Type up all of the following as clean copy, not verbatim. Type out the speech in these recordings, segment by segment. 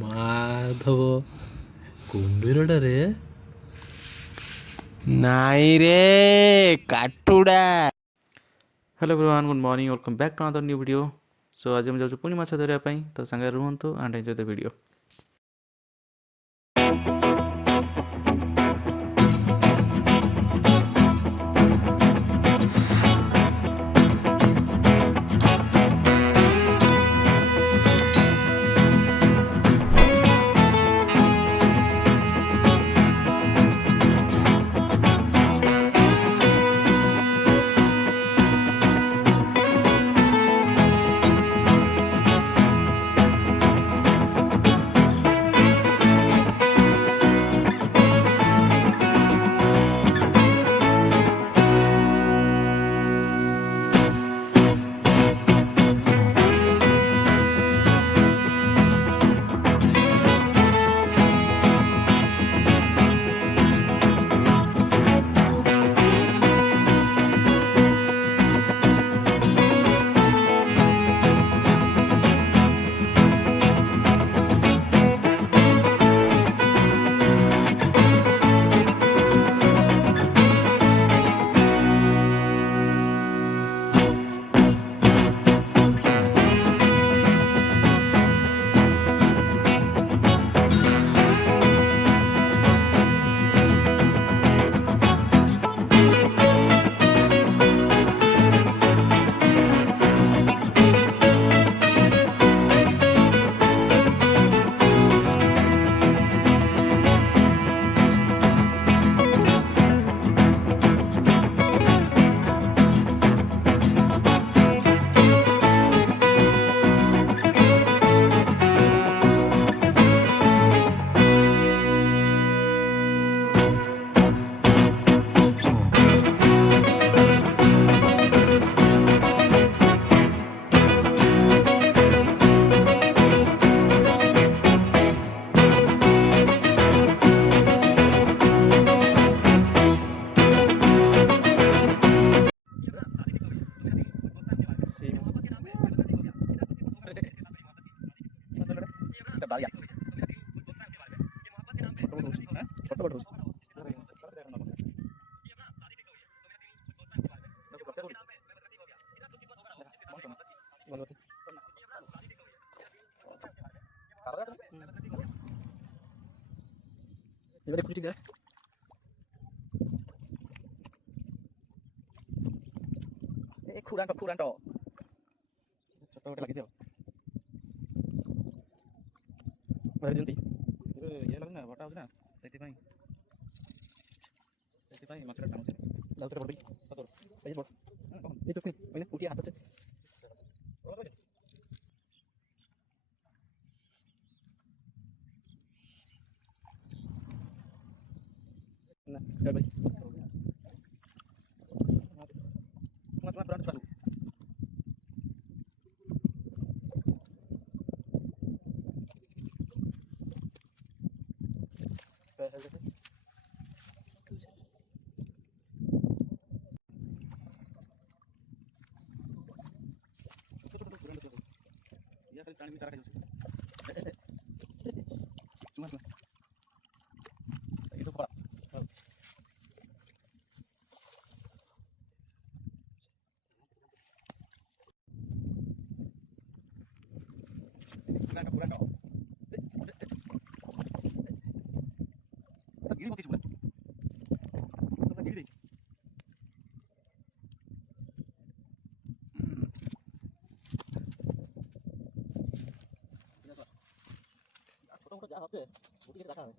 ମାଧବ କୁମ୍ଭୀରଟାରେ ନାଇଁ ରେ କାଟୁଡ଼ା। Hello everyone, good morning, welcome back to another new video. So आज हम जाऊँ पुणी माछ धरिया तो सागे रुहतु एंड एंजॉय द वीडियो। खुरांट छोट गोटे लगे ये लगे ना भटा होना से मछली टाणुचे हाथ দেখা হয়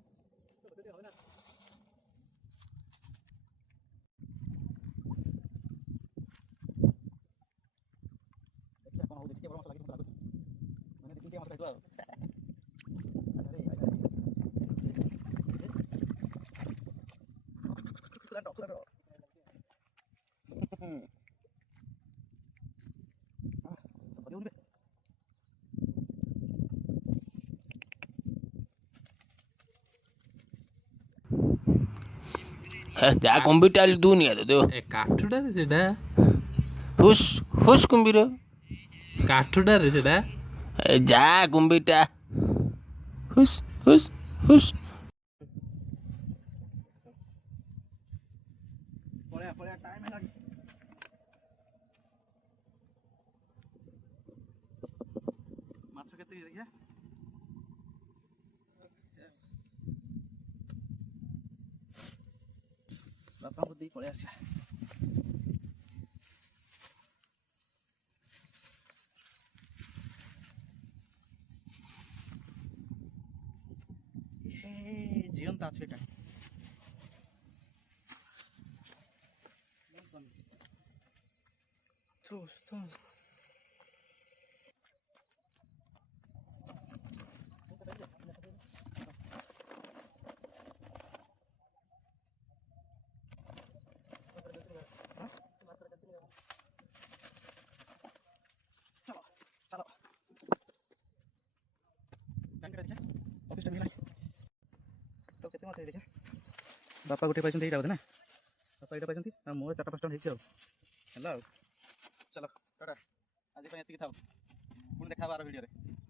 ଯା କୁମ୍ଭୀରଟା ହେଲେ ତୁ ନିଆ ଦେ ଏ କାଠଟାରେ ସେଟା ହୁସ୍ ହୁସ୍ କୁମ୍ଭୀର କାଠଟାରେ ସେଟା ଯା କୁମ୍ଭୀରଟା ହୁସ୍ ହୁସ୍ ହୁସ୍ ପଳେଆ ଟାଇମ୍ ହେଲାଣି। ମାଛ କେତେ ଦେଖିଆ? ବାପାଙ୍କୁ ଦେଇ ପଳେଇ ଆସିବା। ଜିଅନ୍ତା ଅଛି ଏଟା। चलो ऑफिस टाइम तो केते मास देखा बापा गोटे पाइछन एटा बोधे ना बापा एटा पाइछन मोर 4-5 टन हेछि हेलो चलो टाटा आज एति थाओ पुणी देखा बार वीडियो रे।